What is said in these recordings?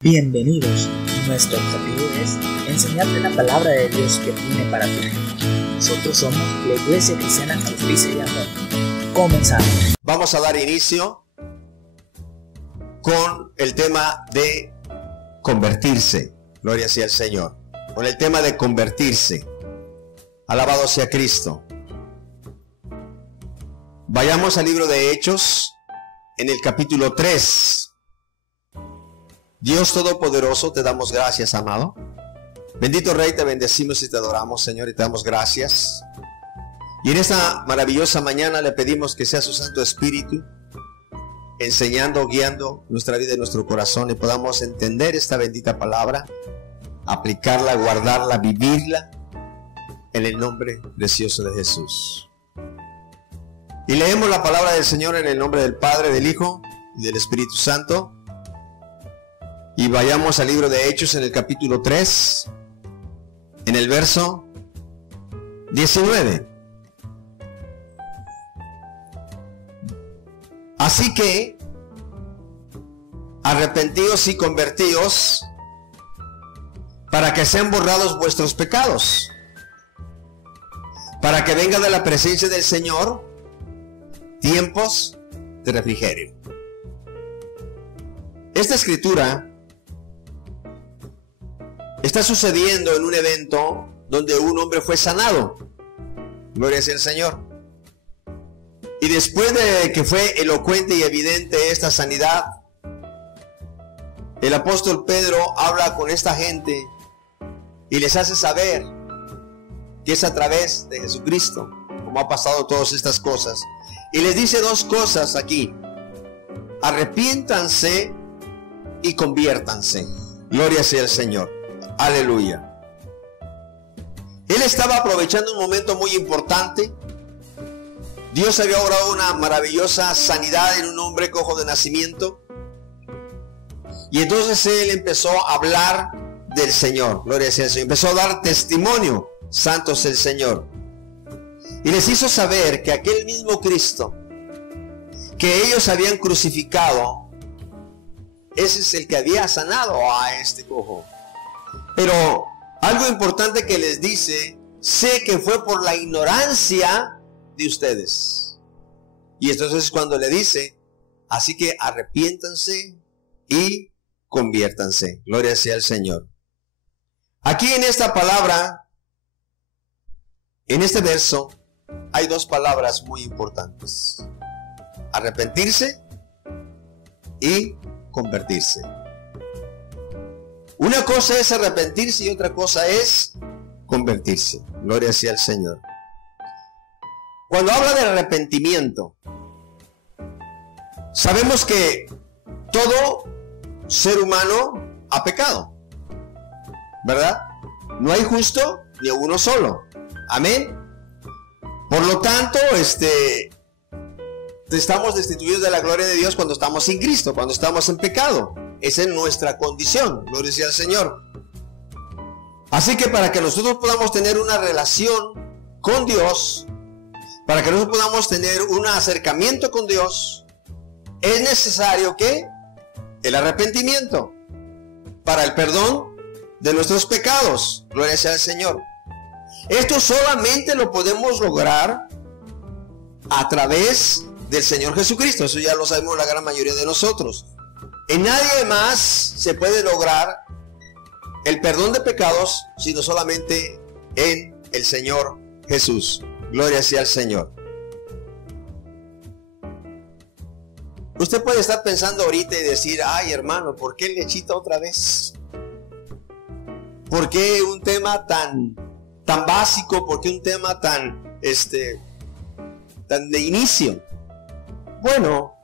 Bienvenidos. Nuestro objetivo es enseñarte la palabra de Dios que tiene para ti. Nosotros somos la Iglesia Cristiana Justicia y Amor. Comenzamos. Vamos a dar inicio con el tema de convertirse. Gloria sea al Señor. Con el tema de convertirse. Alabado sea Cristo. Vayamos al libro de Hechos, en el capítulo 3. Dios Todopoderoso, te damos gracias, amado. Bendito Rey, te bendecimos y te adoramos, Señor, y te damos gracias. Y en esta maravillosa mañana le pedimos que sea su Santo Espíritu enseñando, guiando nuestra vida y nuestro corazón, y podamos entender esta bendita palabra, aplicarla, guardarla, vivirla, en el nombre precioso de Jesús. Y leemos la palabra del Señor en el nombre del Padre, del Hijo y del Espíritu Santo. Y vayamos al libro de Hechos en el capítulo 3, en el verso 19. Así que, arrepentíos y convertíos, para que sean borrados vuestros pecados, para que venga de la presencia del Señor tiempos de refrigerio. Esta escritura está sucediendo en un evento donde un hombre fue sanado. Gloria sea al Señor. Y después de que fue elocuente y evidente esta sanidad, el apóstol Pedro habla con esta gente y les hace saber que es a través de Jesucristo como ha pasado todas estas cosas. Y les dice dos cosas aquí: arrepiéntanse y conviértanse. Gloria sea al Señor. Aleluya. Él estaba aprovechando un momento muy importante. Dios había obrado una maravillosa sanidad en un hombre cojo de nacimiento. Y entonces él empezó a hablar del Señor. Gloria sea al Señor. Empezó a dar testimonio. Santo es el Señor. Y les hizo saber que aquel mismo Cristo que ellos habían crucificado, ese es el que había sanado a este cojo. Pero algo importante que les dice: sé que fue por la ignorancia de ustedes. Y entonces es cuando le dice: así que arrepiéntanse y conviértanse. Gloria sea al Señor. Aquí en esta palabra, en este verso, hay dos palabras muy importantes: arrepentirse y convertirse. Una cosa es arrepentirse y otra cosa es convertirse. Gloria sea al Señor. Cuando habla de arrepentimiento, sabemos que todo ser humano ha pecado, ¿verdad? No hay justo ni uno solo. Amén. Por lo tanto, estamos destituidos de la gloria de Dios cuando estamos sin Cristo, cuando estamos en pecado. Esa es nuestra condición. Gloria sea al Señor. Así que para que nosotros podamos tener una relación con Dios, para que nosotros podamos tener un acercamiento con Dios, es necesario que el arrepentimiento para el perdón de nuestros pecados. Gloria sea al Señor. Esto solamente lo podemos lograr a través del Señor Jesucristo. Eso ya lo sabemos la gran mayoría de nosotros. En nadie más se puede lograr el perdón de pecados sino solamente en el Señor Jesús. Gloria sea al Señor. Usted puede estar pensando ahorita y decir: ay, hermano, ¿por qué lechita otra vez? ¿Por qué un tema tan básico? ¿Por qué un tema tan de inicio? Bueno,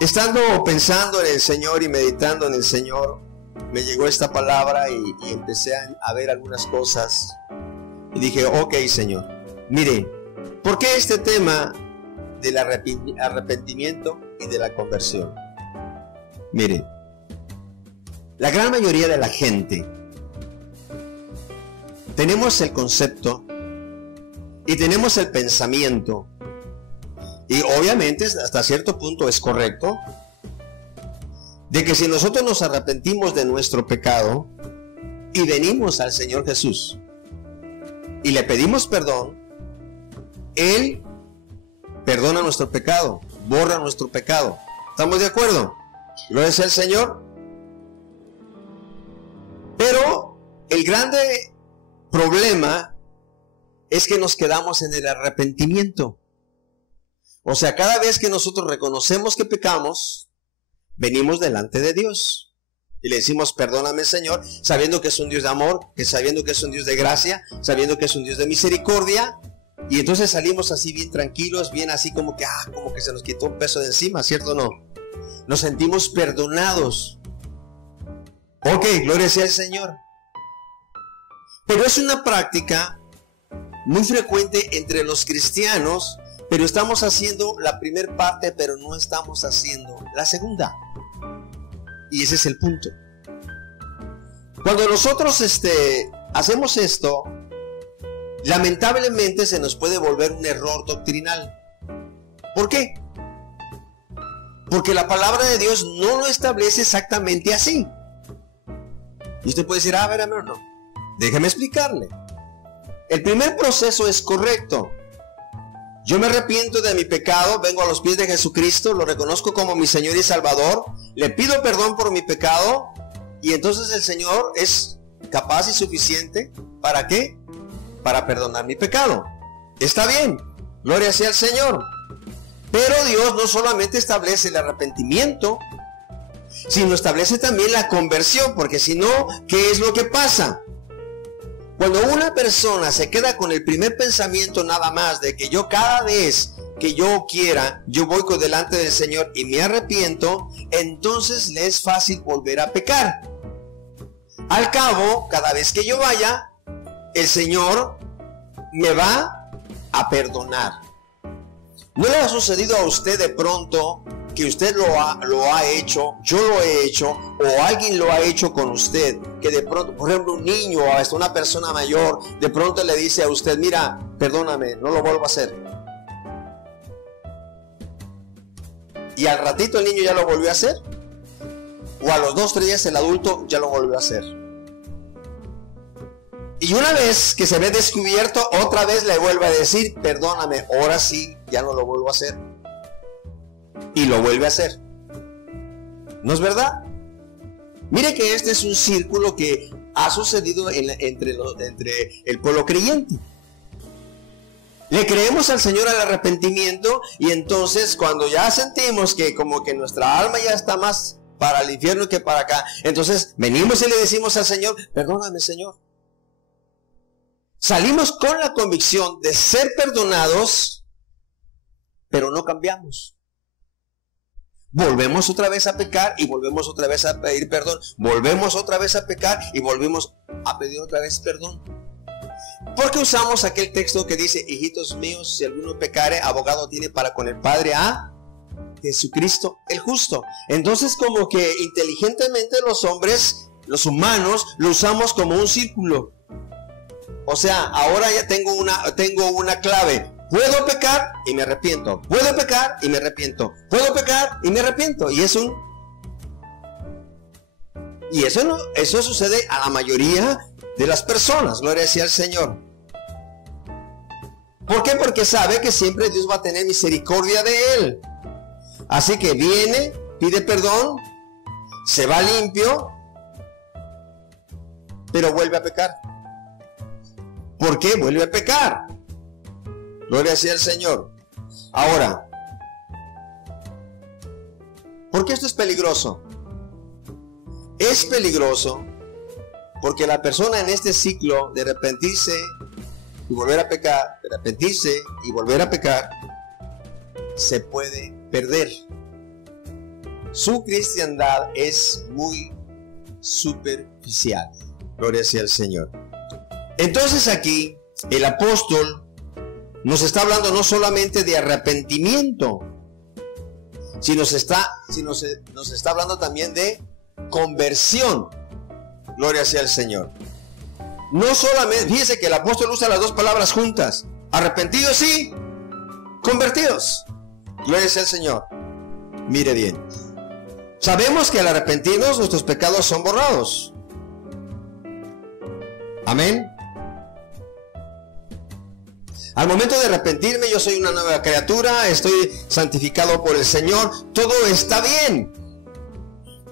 estando pensando en el Señor y meditando en el Señor, me llegó esta palabra y empecé a ver algunas cosas. Y dije: ok, Señor, mire, ¿por qué este tema del arrepentimiento y de la conversión? Mire, la gran mayoría de la gente tenemos el concepto y tenemos el pensamiento, y obviamente hasta cierto punto es correcto, de que si nosotros nos arrepentimos de nuestro pecado y venimos al Señor Jesús y le pedimos perdón, Él perdona nuestro pecado, borra nuestro pecado. ¿Estamos de acuerdo? Gloria sea al Señor. Pero el grande problema es que nos quedamos en el arrepentimiento. O sea, cada vez que nosotros reconocemos que pecamos, venimos delante de Dios y le decimos: perdóname, Señor, sabiendo que es un Dios de amor, que sabiendo que es un Dios de gracia, sabiendo que es un Dios de misericordia. Y entonces salimos así bien tranquilos, bien así como que se nos quitó un peso de encima, ¿cierto o no? Nos sentimos perdonados. Ok, gloria sea al Señor. Pero es una práctica muy frecuente entre los cristianos, pero estamos haciendo la primera parte, pero no estamos haciendo la segunda. Y ese es el punto. Cuando nosotros hacemos esto, lamentablemente se nos puede volver un error doctrinal. ¿Por qué? Porque la palabra de Dios no lo establece exactamente así. Y usted puede decir: a ver, no. Déjeme explicarle. El primer proceso es correcto. Yo me arrepiento de mi pecado, vengo a los pies de Jesucristo, lo reconozco como mi Señor y Salvador, le pido perdón por mi pecado, y entonces el Señor es capaz y suficiente, ¿para qué? Para perdonar mi pecado. Está bien, gloria sea al Señor. Pero Dios no solamente establece el arrepentimiento, sino establece también la conversión, porque si no, ¿qué es lo que pasa? Cuando una persona se queda con el primer pensamiento nada más de que yo cada vez que yo quiera, yo voy con delante del Señor y me arrepiento, entonces le es fácil volver a pecar. Al cabo, cada vez que yo vaya, el Señor me va a perdonar. ¿No le ha sucedido a usted de pronto que usted lo ha hecho, yo lo he hecho, o alguien lo ha hecho con usted, que de pronto, por ejemplo, un niño o hasta una persona mayor, de pronto le dice a usted: mira, perdóname, no lo vuelvo a hacer? Y al ratito el niño ya lo volvió a hacer, o a los 2-3 días el adulto ya lo volvió a hacer. Y una vez que se ve descubierto, otra vez le vuelve a decir: perdóname, ahora sí, ya no lo vuelvo a hacer. Y lo vuelve a hacer. ¿No es verdad? Mire que este es un círculo que ha sucedido entre el pueblo creyente. Le creemos al Señor al arrepentimiento, y entonces cuando ya sentimos que como que nuestra alma ya está más para el infierno que para acá, entonces venimos y le decimos al Señor: perdóname, Señor. Salimos con la convicción de ser perdonados, pero no cambiamos. Volvemos otra vez a pecar y volvemos otra vez a pedir perdón. Volvemos otra vez a pecar y volvemos a pedir otra vez perdón. Porque usamos aquel texto que dice: hijitos míos, si alguno pecare, abogado tiene para con el Padre a Jesucristo el justo. Entonces, como que inteligentemente los hombres, los humanos, lo usamos como un círculo. O sea, ahora ya tengo una clave. Puedo pecar y me arrepiento. Puedo pecar y me arrepiento. Puedo pecar y me arrepiento. Y eso sucede a la mayoría de las personas. Gloria sea al Señor. ¿Por qué? Porque sabe que siempre Dios va a tener misericordia de él. Así que viene, pide perdón, se va limpio, pero vuelve a pecar. ¿Por qué vuelve a pecar? Gloria sea al Señor. Ahora, ¿por qué esto es peligroso? Es peligroso porque la persona en este ciclo de arrepentirse y volver a pecar, de arrepentirse y volver a pecar, se puede perder. Su cristiandad es muy superficial. Gloria sea al Señor. Entonces aquí el apóstol nos está hablando no solamente de arrepentimiento, sino nos está hablando también de conversión. Gloria sea al Señor. No solamente, fíjese que el apóstol usa las dos palabras juntas: arrepentidos y convertidos. Gloria sea al Señor. Mire bien. Sabemos que al arrepentirnos nuestros pecados son borrados. Amén. Al momento de arrepentirme, yo soy una nueva criatura, estoy santificado por el Señor, todo está bien.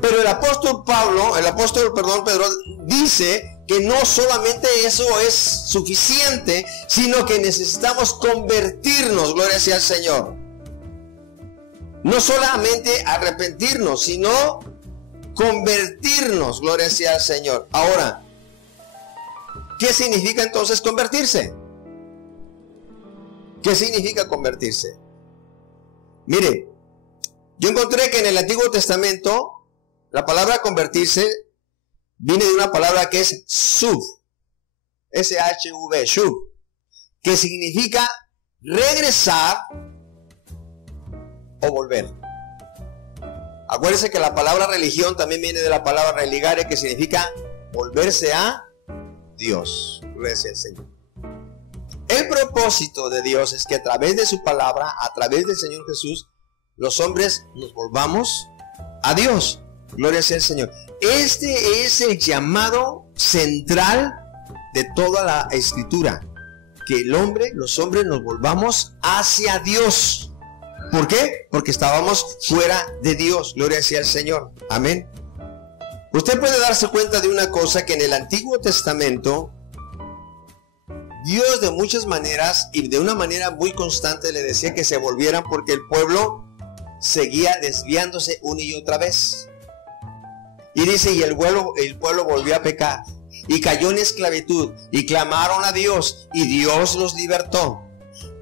Pero el apóstol Pedro dice que no solamente eso es suficiente, sino que necesitamos convertirnos, gloria sea al Señor. No solamente arrepentirnos, sino convertirnos, gloria sea al Señor. Ahora, ¿qué significa entonces convertirse? ¿Qué significa convertirse? Mire, yo encontré que en el Antiguo Testamento la palabra convertirse viene de una palabra que es shuv, S-H-V, shuv, que significa regresar o volver. Acuérdense que la palabra religión también viene de la palabra religare, que significa volverse a Dios. Gracias al Señor. El propósito de Dios es que a través de su palabra, a través del Señor Jesús, los hombres nos volvamos a Dios. Gloria sea al Señor. Este es el llamado central de toda la Escritura, que los hombres nos volvamos hacia Dios. ¿Por qué? Porque estábamos fuera de Dios. Gloria sea al Señor. Amén. Usted puede darse cuenta de una cosa, que en el Antiguo Testamento Dios de muchas maneras y de una manera muy constante le decía que se volvieran, porque el pueblo seguía desviándose una y otra vez. Y dice, y el pueblo volvió a pecar y cayó en esclavitud y clamaron a Dios y Dios los libertó.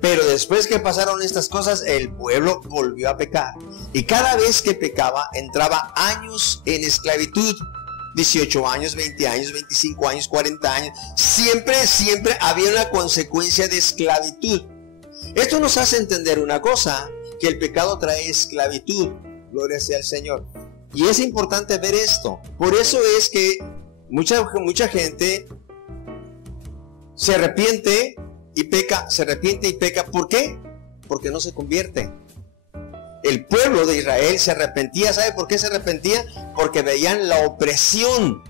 Pero después que pasaron estas cosas, el pueblo volvió a pecar. Y cada vez que pecaba, entraba años en esclavitud. 18 años, 20 años, 25 años, 40 años. Siempre había una consecuencia de esclavitud. Esto nos hace entender una cosa, que el pecado trae esclavitud. Gloria sea al Señor. Y es importante ver esto. Por eso es que mucha gente se arrepiente y peca, se arrepiente y peca. ¿Por qué? Porque no se convierte. El pueblo de Israel se arrepentía. ¿Sabe por qué se arrepentía? Porque veían la opresión.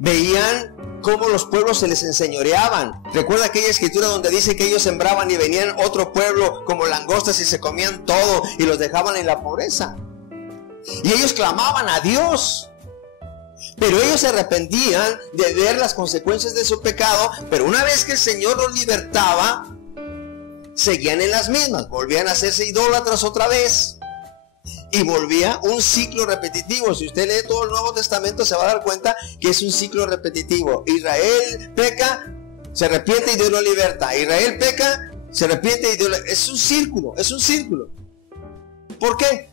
Veían cómo los pueblos se les enseñoreaban. Recuerda aquella escritura donde dice que ellos sembraban y venían otro pueblo como langostas y se comían todo y los dejaban en la pobreza. Y ellos clamaban a Dios. Pero ellos se arrepentían de ver las consecuencias de su pecado. Pero una vez que el Señor los libertaba, seguían en las mismas, volvían a hacerse idólatras otra vez y volvía un ciclo repetitivo. Si usted lee todo el Nuevo Testamento, se va a dar cuenta que es un ciclo repetitivo. Israel peca, se arrepiente y Dios lo liberta. Israel peca, se arrepiente y Dios lo... Es un círculo, es un círculo. ¿Por qué?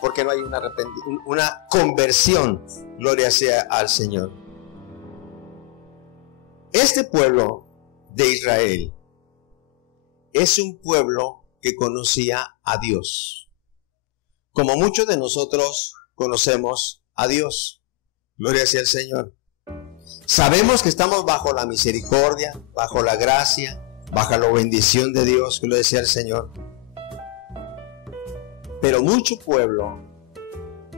Porque no hay una conversión. Gloria sea al Señor. Este pueblo de Israel es un pueblo que conocía a Dios, como muchos de nosotros conocemos a Dios. Gloria sea al Señor. Sabemos que estamos bajo la misericordia, bajo la gracia, bajo la bendición de Dios. Gloria sea al Señor. Pero mucho pueblo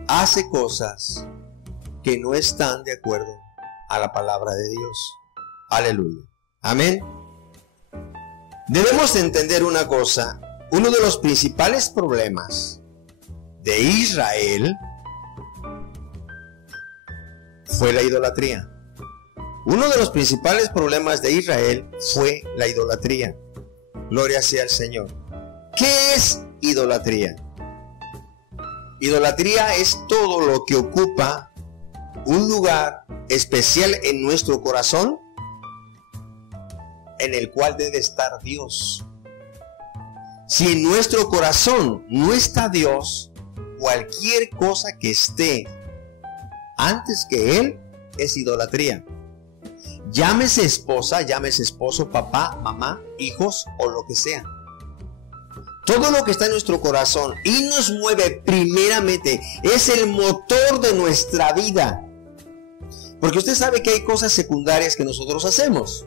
hace cosas que no están de acuerdo a la palabra de Dios. Aleluya. Amén. Debemos entender una cosa. Uno de los principales problemas de Israel fue la idolatría. Uno de los principales problemas de Israel fue la idolatría. Gloria sea al Señor. ¿Qué es idolatría? Idolatría es todo lo que ocupa un lugar especial en nuestro corazón, en el cual debe estar Dios. Si en nuestro corazón no está Dios, cualquier cosa que esté antes que Él es idolatría. Llámese esposa, llámese esposo, papá, mamá, hijos o lo que sea. Todo lo que está en nuestro corazón y nos mueve primeramente es el motor de nuestra vida. Porque usted sabe que hay cosas secundarias que nosotros hacemos,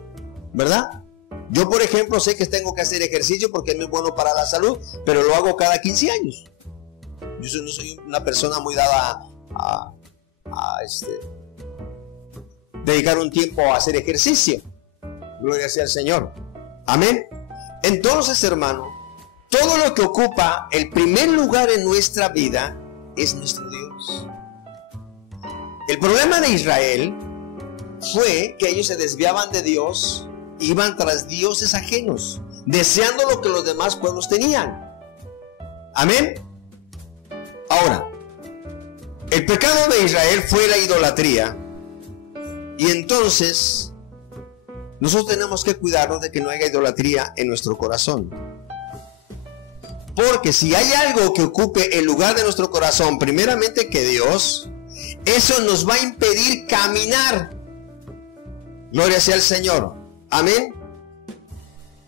¿verdad? Yo, por ejemplo, sé que tengo que hacer ejercicio porque es muy bueno para la salud, pero lo hago cada 15 años. Yo no soy una persona muy dada a dedicar un tiempo a hacer ejercicio. Gloria sea al Señor. Amén. Entonces, hermano, todo lo que ocupa el primer lugar en nuestra vida es nuestro Dios. El problema de Israel fue que ellos se desviaban de Dios, iban tras dioses ajenos, deseando lo que los demás pueblos tenían. Amén. Ahora, el pecado de Israel fue la idolatría. Y entonces nosotros tenemos que cuidarnos de que no haya idolatría en nuestro corazón. Porque si hay algo que ocupe el lugar de nuestro corazón, primeramente que Dios, eso nos va a impedir caminar. Gloria sea al Señor. Amén.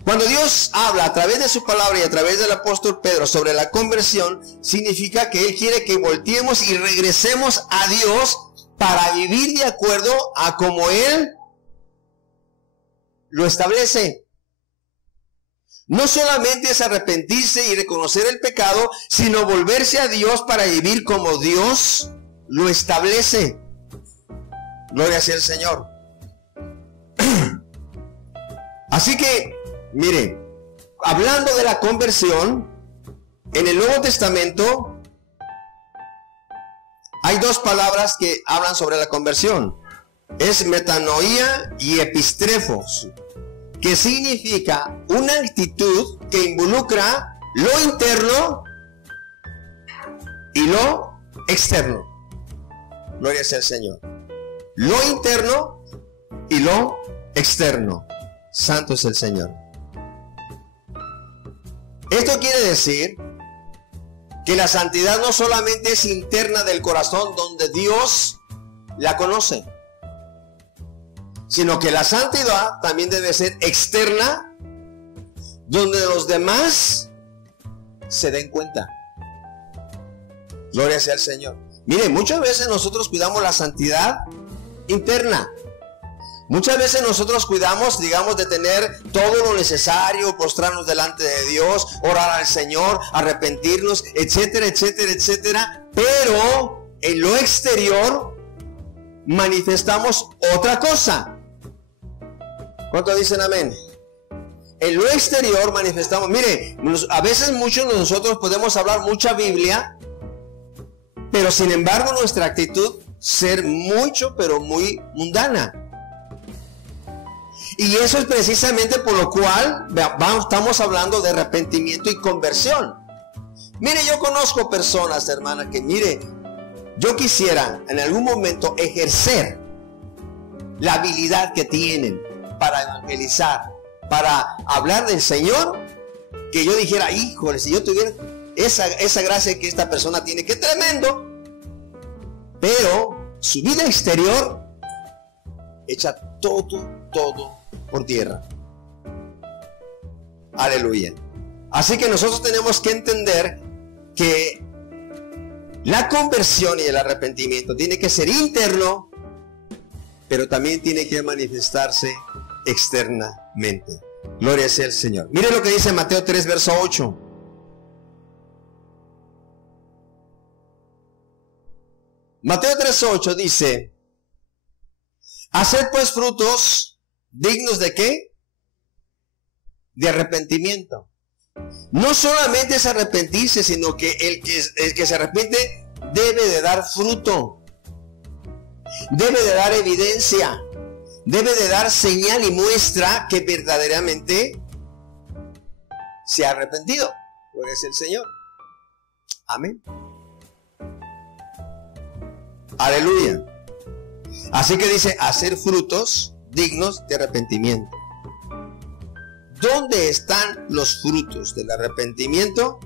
Cuando Dios habla a través de su palabra y a través del apóstol Pedro sobre la conversión, significa que Él quiere que volteemos y regresemos a Dios para vivir de acuerdo a como Él lo establece. No solamente es arrepentirse y reconocer el pecado, sino volverse a Dios para vivir como Dios lo establece. Gloria sea al Señor. Así que, mire, hablando de la conversión, en el Nuevo Testamento hay dos palabras que hablan sobre la conversión. Es metanoia y epistrefos, que significa una actitud que involucra lo interno y lo externo. Gloria sea al Señor. Lo interno y lo externo. Santo es el Señor. Esto quiere decir que la santidad no solamente es interna del corazón, donde Dios la conoce, sino que la santidad también debe ser externa, donde los demás se den cuenta. Gloria sea al Señor. Mire, muchas veces nosotros cuidamos la santidad interna. Muchas veces nosotros cuidamos, digamos, de tener todo lo necesario, postrarnos delante de Dios, orar al Señor, arrepentirnos, etcétera, etcétera, etcétera. Pero en lo exterior manifestamos otra cosa. ¿Cuántos dicen amén? En lo exterior manifestamos, mire, a veces muchos de nosotros podemos hablar mucha Biblia, pero sin embargo nuestra actitud ser mucho, pero muy mundana. Y eso es precisamente por lo cual estamos hablando de arrepentimiento y conversión. Mire, yo conozco personas, hermana, que mire, yo quisiera en algún momento ejercer la habilidad que tienen para evangelizar, para hablar del Señor, que yo dijera, híjole, si yo tuviera esa gracia que esta persona tiene, que tremendo. Pero su vida exterior echa todo por tierra. Aleluya. Así que nosotros tenemos que entender que la conversión y el arrepentimiento tiene que ser interno, pero también tiene que manifestarse externamente. Gloria sea al Señor. Mire lo que dice Mateo 3, verso 8. Mateo 3:8 dice: haced pues frutos dignos de ¿qué? De arrepentimiento. No solamente es arrepentirse, sino que el que se arrepiente debe de dar fruto, debe de dar evidencia, debe de dar señal y muestra que verdaderamente se ha arrepentido. Gloria sea el Señor. Amén. Aleluya. Así que dice, hacer frutos dignos de arrepentimiento. ¿Dónde están los frutos del arrepentimiento?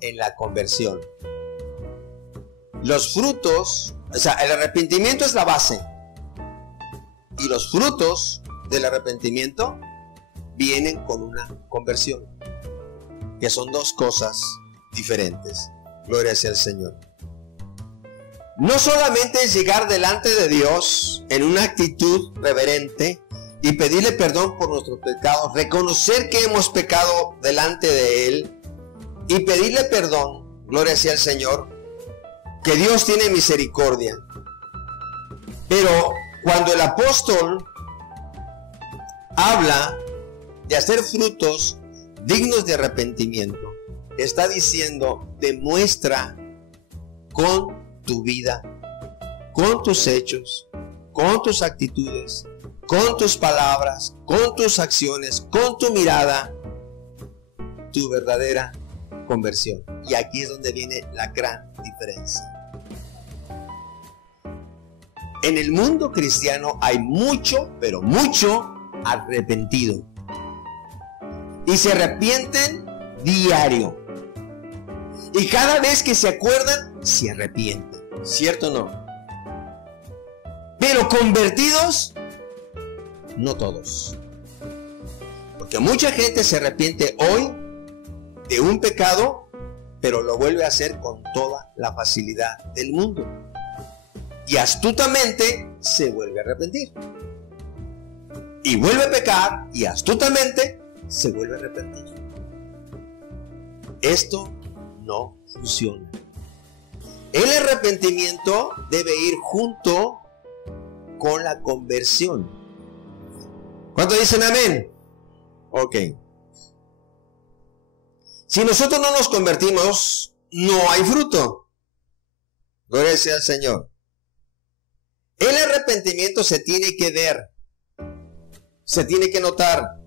En la conversión. Los frutos, o sea, el arrepentimiento es la base. Y los frutos del arrepentimiento vienen con una conversión, que son dos cosas diferentes. Gloria sea al Señor. No solamente es llegar delante de Dios en una actitud reverente y pedirle perdón por nuestros pecados, reconocer que hemos pecado delante de Él y pedirle perdón gloria sea al Señor, que Dios tiene misericordia. Pero cuando el apóstol habla de hacer frutos dignos de arrepentimiento, está diciendo, demuestra con tu vida, con tus hechos, con tus actitudes, con tus palabras, con tus acciones, con tu mirada, tu verdadera conversión. Y aquí es donde viene la gran diferencia. En el mundo cristiano hay mucho, pero mucho arrepentido. Y se arrepienten diario. Y cada vez que se acuerdan, se arrepienten. ¿Cierto o no? Pero convertidos, no todos. Porque mucha gente se arrepiente hoy de un pecado, pero lo vuelve a hacer con toda la facilidad del mundo. Y astutamente se vuelve a arrepentir. Y vuelve a pecar y astutamente se vuelve a arrepentir. Esto no funciona. El arrepentimiento debe ir junto con la conversión. ¿Cuántos dicen amén? Ok. Si nosotros no nos convertimos, no hay fruto. Gloria sea al Señor. El arrepentimiento se tiene que ver, se tiene que notar.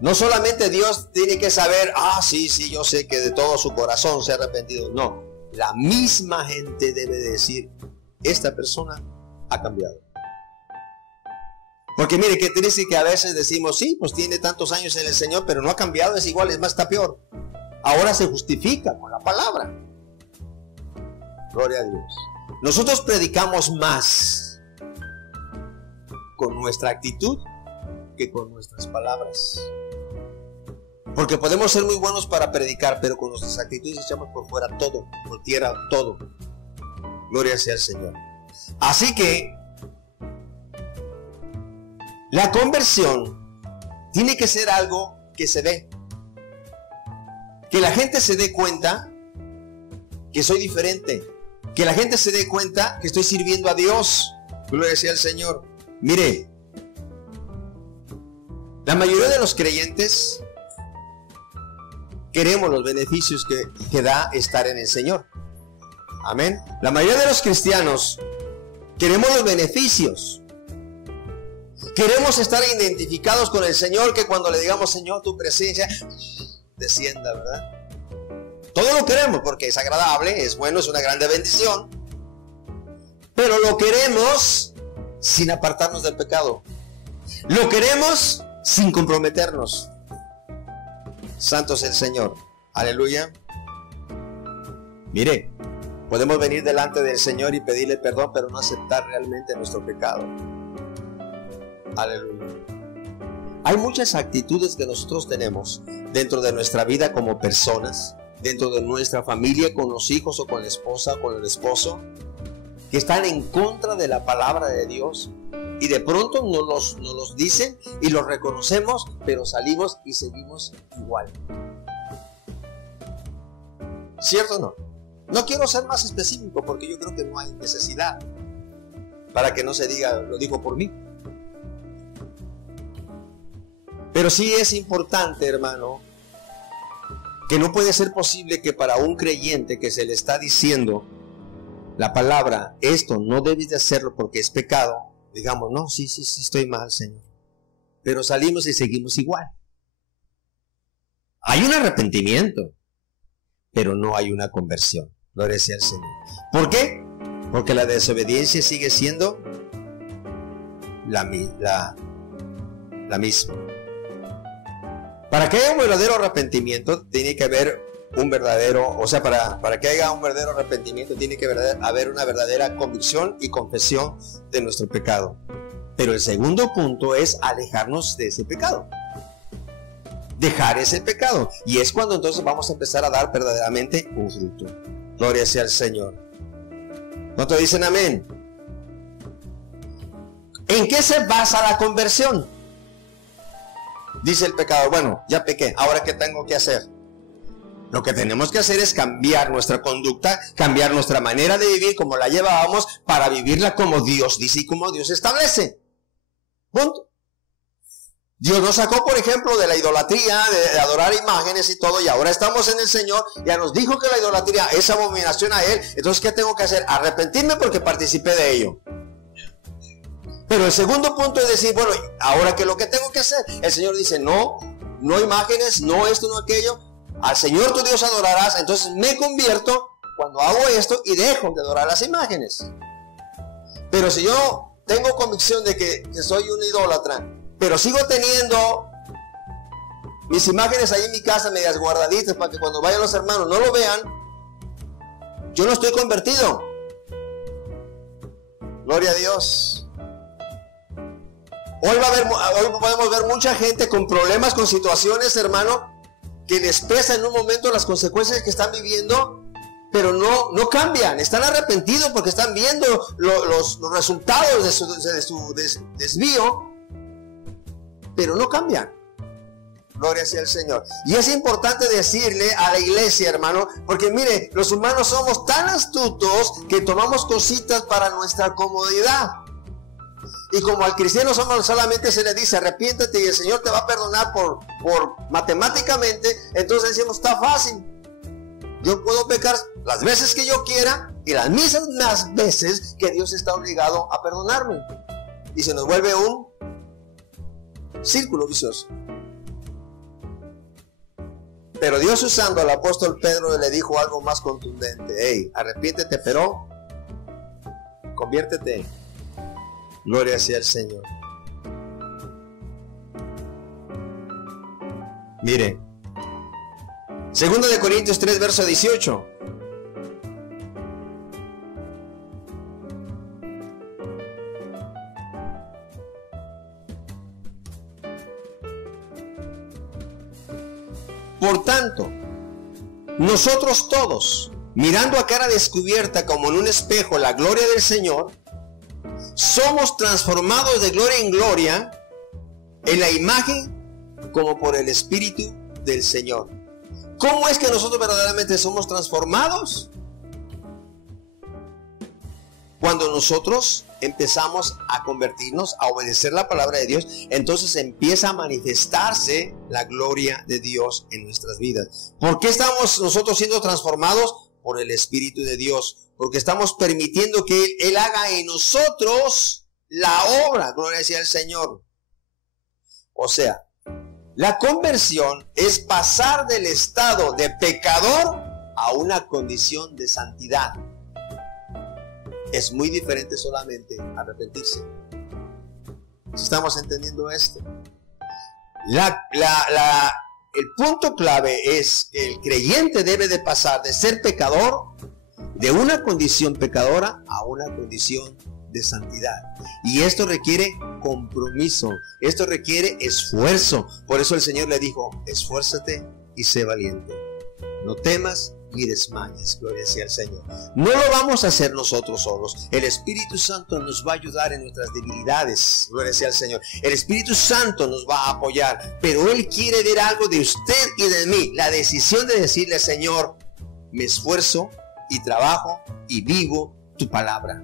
No solamente Dios tiene que saber, sí, yo sé que de todo su corazón se ha arrepentido. No, la misma gente debe decir, esta persona ha cambiado. Porque mire, qué triste que a veces decimos, sí, pues tiene tantos años en el Señor, pero no ha cambiado, es igual, es más, está peor. Ahora se justifica con la palabra. Gloria a Dios. Nosotros predicamos más con nuestra actitud que con nuestras palabras. Porque podemos ser muy buenos para predicar, pero con nuestras actitudes echamos por fuera todo, por tierra todo. Gloria sea al Señor. Así que la conversión tiene que ser algo que se ve. Que la gente se dé cuenta que soy diferente. Que la gente se dé cuenta que estoy sirviendo a Dios. Gloria sea al Señor. Mire, la mayoría de los creyentes queremos los beneficios que da estar en el Señor. Amén. La mayoría de los cristianos queremos los beneficios. Queremos estar identificados con el Señor, que cuando le digamos, Señor, tu presencia descienda, ¿verdad? Todo lo queremos porque es agradable, es bueno, es una grande bendición. Pero lo queremos sin apartarnos del pecado. Lo queremos sin comprometernos. Santo es el Señor. Aleluya. Mire, podemos venir delante del Señor y pedirle perdón, pero no aceptar realmente nuestro pecado. Aleluya. Hay muchas actitudes que nosotros tenemos dentro de nuestra vida como personas, dentro de nuestra familia, con los hijos o con la esposa o con el esposo, que están en contra de la palabra de Dios. Y de pronto nos los dicen y los reconocemos, pero salimos y seguimos igual. ¿Cierto o no? No quiero ser más específico porque yo creo que no hay necesidad para que no se diga, lo digo por mí. Pero sí es importante, hermano, que no puede ser posible que para un creyente que se le está diciendo la palabra, esto no debes de hacerlo porque es pecado, digamos, no, sí, estoy mal, Señor. Pero salimos y seguimos igual. Hay un arrepentimiento, pero no hay una conversión. Gloria sea al Señor. ¿Por qué? Porque la desobediencia sigue siendo la misma. Para que haya un verdadero arrepentimiento, tiene que haber un verdadero, para que haya un verdadero arrepentimiento, tiene que haber una verdadera convicción y confesión de nuestro pecado. Pero el segundo punto es alejarnos de ese pecado. Dejar ese pecado. Y es cuando entonces vamos a empezar a dar verdaderamente un fruto. Gloria sea al Señor. ¿Cuántos dicen amén? ¿En qué se basa la conversión? Dice el pecador, bueno, ya pequé, ¿ahora qué tengo que hacer? Lo que tenemos que hacer es cambiar nuestra conducta, cambiar nuestra manera de vivir como la llevábamos, para vivirla como Dios dice y como Dios establece. Punto. Dios nos sacó, por ejemplo, de la idolatría, de adorar imágenes y todo, y ahora estamos en el Señor. Ya nos dijo que la idolatría es abominación a Él. Entonces, ¿qué tengo que hacer? Arrepentirme porque participé de ello. Pero el segundo punto es decir, bueno, ahora ¿qué es lo que tengo que hacer? El Señor dice, no imágenes, no esto, no aquello. Al Señor tu Dios adorarás. Entonces me convierto cuando hago esto y dejo de adorar las imágenes. Pero si yo tengo convicción de que soy un idólatra, pero sigo teniendo mis imágenes ahí en mi casa medias guardaditas para que cuando vayan los hermanos no lo vean, yo no estoy convertido. Gloria a Dios. Hoy podemos ver mucha gente con problemas, con situaciones, hermano, que les pesa en un momento las consecuencias que están viviendo, pero no cambian. Están arrepentidos porque están viendo los resultados de su desvío, pero no cambian. Gloria sea el Señor. Y es importante decirle a la iglesia, hermano, porque mire, los humanos somos tan astutos que tomamos cositas para nuestra comodidad. Y como al cristiano solamente se le dice arrepiéntete y el Señor te va a perdonar por matemáticamente, entonces decimos, está fácil. Yo puedo pecar las veces que yo quiera y las mismas veces que Dios está obligado a perdonarme. Y se nos vuelve un círculo vicioso. Pero Dios, usando al apóstol Pedro, le dijo algo más contundente. Hey, arrepiéntete, pero conviértete. Gloria sea el Señor. Mire, 2 de Corintios 3, verso 18. Por tanto, nosotros todos, mirando a cara descubierta como en un espejo la gloria del Señor, somos transformados de gloria en gloria en la imagen como por el Espíritu del Señor. ¿Cómo es que nosotros verdaderamente somos transformados? Cuando nosotros empezamos a convertirnos, a obedecer la palabra de Dios, entonces empieza a manifestarse la gloria de Dios en nuestras vidas. ¿Por qué estamos nosotros siendo transformados? Por el Espíritu de Dios. Porque estamos permitiendo que Él haga en nosotros la obra. Gloria sea al Señor. O sea, la conversión es pasar del estado de pecador a una condición de santidad. Es muy diferente solamente arrepentirse. ¿Estamos entendiendo esto? El punto clave es que el creyente debe de pasar de ser pecador, de una condición pecadora, a una condición de santidad. Y esto requiere compromiso, esto requiere esfuerzo. Por eso el Señor le dijo, esfuérzate y sé valiente. No temas ni desmayes. Gloria sea al Señor. No lo vamos a hacer nosotros solos. El Espíritu Santo nos va a ayudar en nuestras debilidades. Gloria sea al Señor. El Espíritu Santo nos va a apoyar, pero Él quiere ver algo de usted y de mí. La decisión de decirle, Señor, me esfuerzo y trabajo y vivo tu palabra.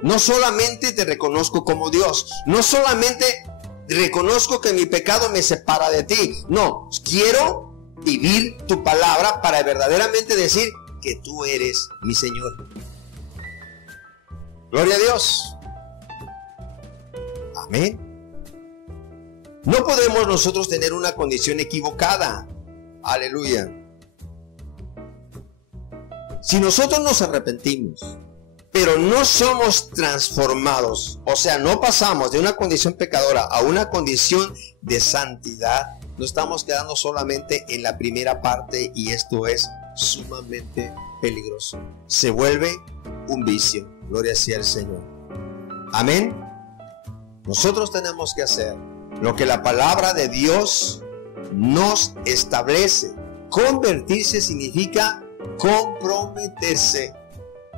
No solamente te reconozco como Dios, no solamente reconozco que mi pecado me separa de ti. No, quiero vivir tu palabra para verdaderamente decir que tú eres mi Señor. Gloria a Dios. Amén. No podemos nosotros tener una condición equivocada. Aleluya. Si nosotros nos arrepentimos, pero no somos transformados, o sea, no pasamos de una condición pecadora a una condición de santidad, no estamos quedando solamente en la primera parte, y esto es sumamente peligroso. Se vuelve un vicio. Gloria sea al Señor. Amén. Nosotros tenemos que hacer lo que la palabra de Dios nos establece. Convertirse significa comprometerse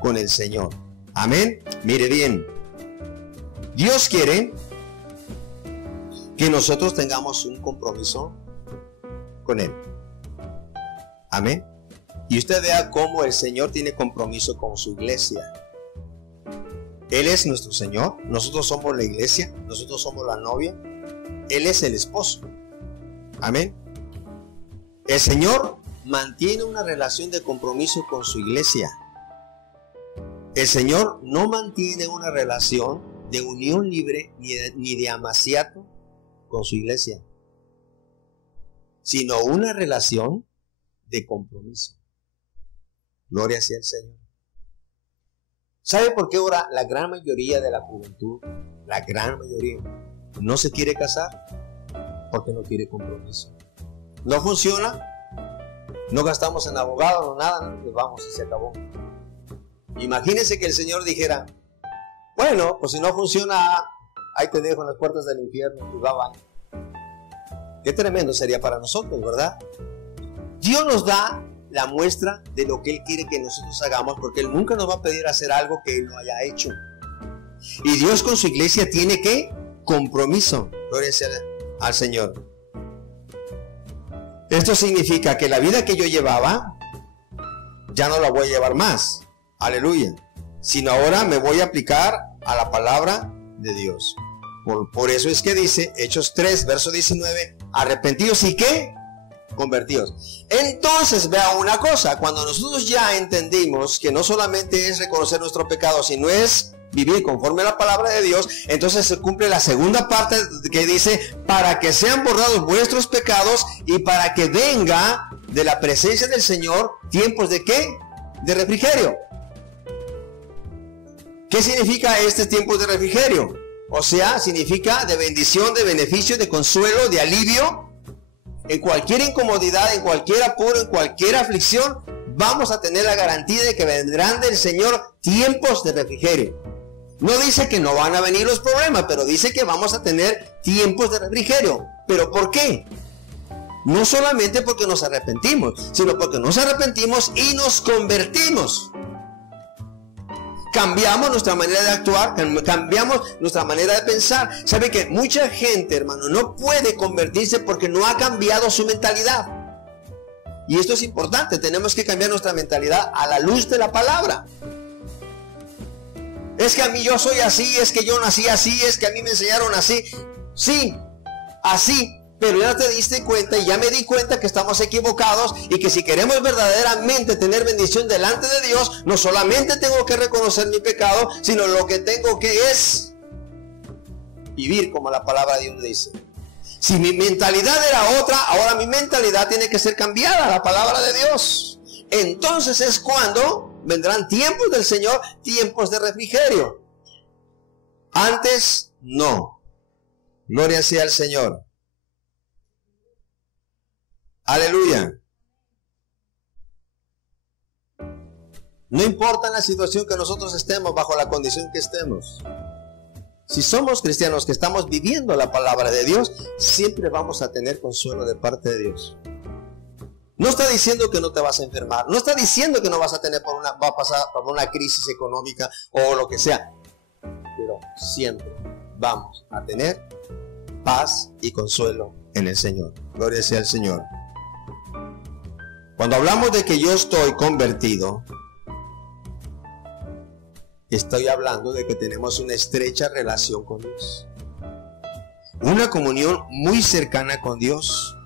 con el Señor. Amén. Mire bien, Dios quiere que nosotros tengamos un compromiso con Él. Amén. Y usted vea cómo el Señor tiene compromiso con su iglesia. Él es nuestro Señor, nosotros somos la iglesia, nosotros somos la novia, Él es el esposo. Amén. El Señor mantiene una relación de compromiso con su iglesia. El Señor no mantiene una relación de unión libre ni de amaciato con su iglesia, sino una relación de compromiso. Gloria sea el Señor. ¿Sabe por qué ahora la gran mayoría de la juventud, la gran mayoría, no se quiere casar? Porque no quiere compromiso. No funciona, no gastamos en abogados, no nada, nos vamos y se acabó. Imagínense que el Señor dijera, bueno, pues si no funciona, ahí te dejo en las puertas del infierno y bye. Qué tremendo sería para nosotros, ¿verdad? Dios nos da la muestra de lo que Él quiere que nosotros hagamos, porque Él nunca nos va a pedir hacer algo que Él no haya hecho. Y Dios con su iglesia tiene ¿qué? Compromiso. Gloria sea al Señor. Esto significa que la vida que yo llevaba ya no la voy a llevar más. Aleluya. Sino ahora me voy a aplicar a la palabra de Dios. Por eso es que dice Hechos 3, verso 19, arrepentidos y ¿qué? Convertidos. Entonces vea una cosa, cuando nosotros ya entendimos que no solamente es reconocer nuestro pecado, sino es vivir conforme a la palabra de Dios, entonces se cumple la segunda parte que dice, para que sean borrados vuestros pecados y para que venga de la presencia del Señor tiempos de ¿qué? De refrigerio. ¿Qué significa este tiempo de refrigerio? O sea, significa de bendición, de beneficio, de consuelo, de alivio. En cualquier incomodidad, en cualquier apuro, en cualquier aflicción, vamos a tener la garantía de que vendrán del Señor tiempos de refrigerio. No dice que no van a venir los problemas, pero dice que vamos a tener tiempos de refrigerio. ¿Pero por qué? No solamente porque nos arrepentimos, sino porque nos arrepentimos y nos convertimos. Cambiamos nuestra manera de actuar, cambiamos nuestra manera de pensar. ¿Sabe que mucha gente, hermano, no puede convertirse porque no ha cambiado su mentalidad? Y esto es importante, tenemos que cambiar nuestra mentalidad a la luz de la palabra. Es que a mí yo soy así, es que yo nací así, es que a mí me enseñaron así. Sí, así. Pero ya te diste cuenta y ya me di cuenta que estamos equivocados y que si queremos verdaderamente tener bendición delante de Dios, no solamente tengo que reconocer mi pecado, sino lo que tengo que es vivir como la palabra de Dios dice. Si mi mentalidad era otra, ahora mi mentalidad tiene que ser cambiada a la palabra de Dios. Entonces es cuando vendrán tiempos del Señor, tiempos de refrigerio. Antes no. Gloria sea al Señor. Aleluya. No importa la situación que nosotros estemos, bajo la condición que estemos. Si somos cristianos que estamos viviendo la palabra de Dios, siempre vamos a tener consuelo de parte de Dios. No está diciendo que no te vas a enfermar, no está diciendo que no vas a tener va a pasar por una crisis económica o lo que sea, pero siempre vamos a tener paz y consuelo en el Señor. Gloria sea al Señor. Cuando hablamos de que yo estoy convertido, estoy hablando de que tenemos una estrecha relación con Dios, una comunión muy cercana con Dios.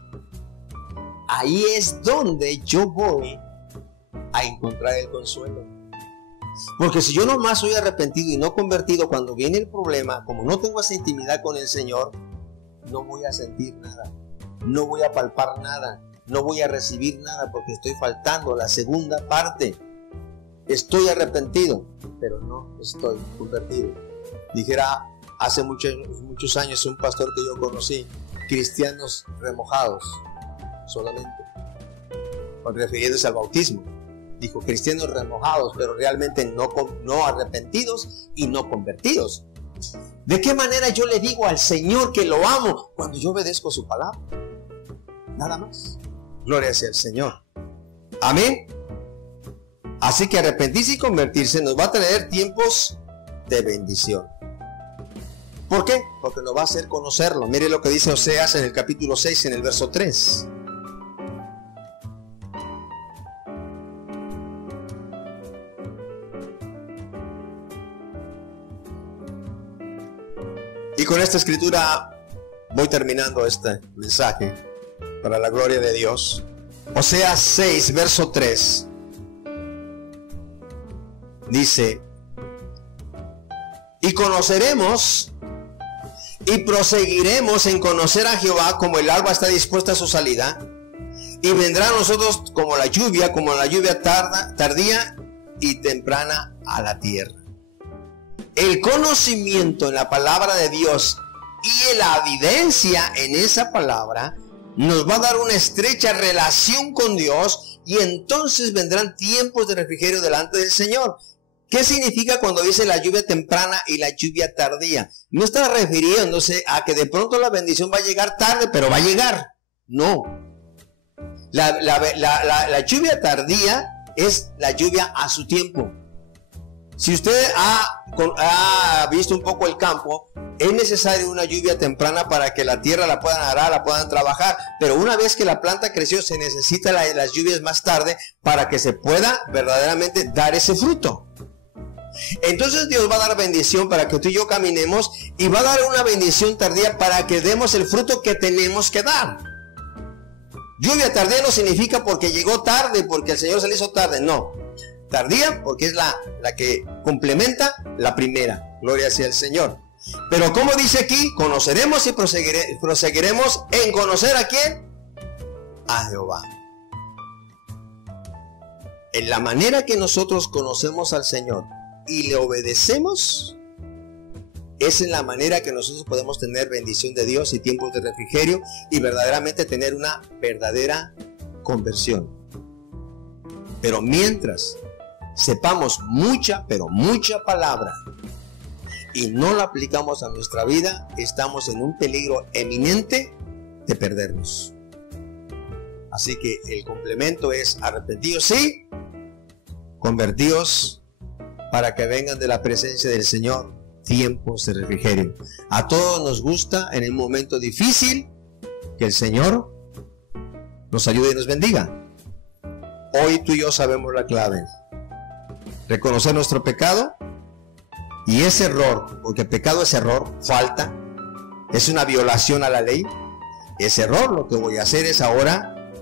Ahí es donde yo voy a encontrar el consuelo. Porque si yo nomás soy arrepentido y no convertido, cuando viene el problema, como no tengo esa intimidad con el Señor, no voy a sentir nada, no voy a palpar nada, no voy a recibir nada, porque estoy faltando la segunda parte. Estoy arrepentido, pero no estoy convertido. Dijera hace muchos años un pastor que yo conocí, cristianos remojados solamente, refiriéndose al bautismo. Dijo cristianos remojados, pero realmente no arrepentidos y no convertidos. ¿De qué manera yo le digo al Señor que lo amo? Cuando yo obedezco su palabra, nada más. Gloria sea al Señor. Amén. Así que arrepentirse y convertirse nos va a traer tiempos de bendición. ¿Por qué? Porque nos va a hacer conocerlo. Mire lo que dice Oseas en el capítulo 6, en el verso 3. Y con esta escritura voy terminando este mensaje para la gloria de Dios. Oseas 6, verso 3. Dice: y conoceremos y proseguiremos en conocer a Jehová como el alba está dispuesta a su salida, y vendrá a nosotros como la lluvia tardía y temprana a la tierra. El conocimiento en la palabra de Dios y la evidencia en esa palabra nos va a dar una estrecha relación con Dios, y entonces vendrán tiempos de refrigerio delante del Señor. ¿Qué significa cuando dice la lluvia temprana y la lluvia tardía? No está refiriéndose a que de pronto la bendición va a llegar tarde, pero va a llegar. No. La lluvia tardía es la lluvia a su tiempo. Si usted ha visto un poco el campo, es necesario una lluvia temprana para que la tierra la puedan arar, la puedan trabajar. Pero una vez que la planta creció, se necesita las lluvias más tarde para que se pueda verdaderamente dar ese fruto. Entonces Dios va a dar bendición para que tú y yo caminemos, y va a dar una bendición tardía para que demos el fruto que tenemos que dar. Lluvia tardía no significa porque llegó tarde, porque el Señor se le hizo tarde. No, tardía porque es la que complementa la primera. Gloria sea el Señor. Pero como dice aquí, conoceremos y proseguiremos en conocer ¿a quién? A Jehová. En la manera que nosotros conocemos al Señor y le obedecemos, es en la manera que nosotros podemos tener bendición de Dios y tiempos de refrigerio, y verdaderamente tener una verdadera conversión. Pero mientras sepamos mucha, pero mucha palabra, y no la aplicamos a nuestra vida, estamos en un peligro eminente de perdernos. Así que el complemento es: arrepentidos sí, convertidos, para que vengan de la presencia del Señor tiempos de refrigerio. A todos nos gusta en el momento difícil que el Señor nos ayude y nos bendiga. Hoy tú y yo sabemos la clave: reconocer nuestro pecado y ese error, porque pecado es error, falta, es una violación a la ley. Ese error, lo que voy a hacer es ahora,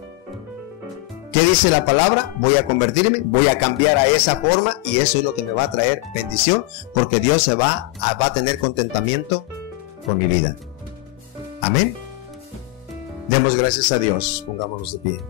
¿qué dice la palabra? Voy a convertirme, voy a cambiar a esa forma, y eso es lo que me va a traer bendición, porque Dios va a tener contentamiento con mi vida. Amén. Demos gracias a Dios. Pongámonos de pie.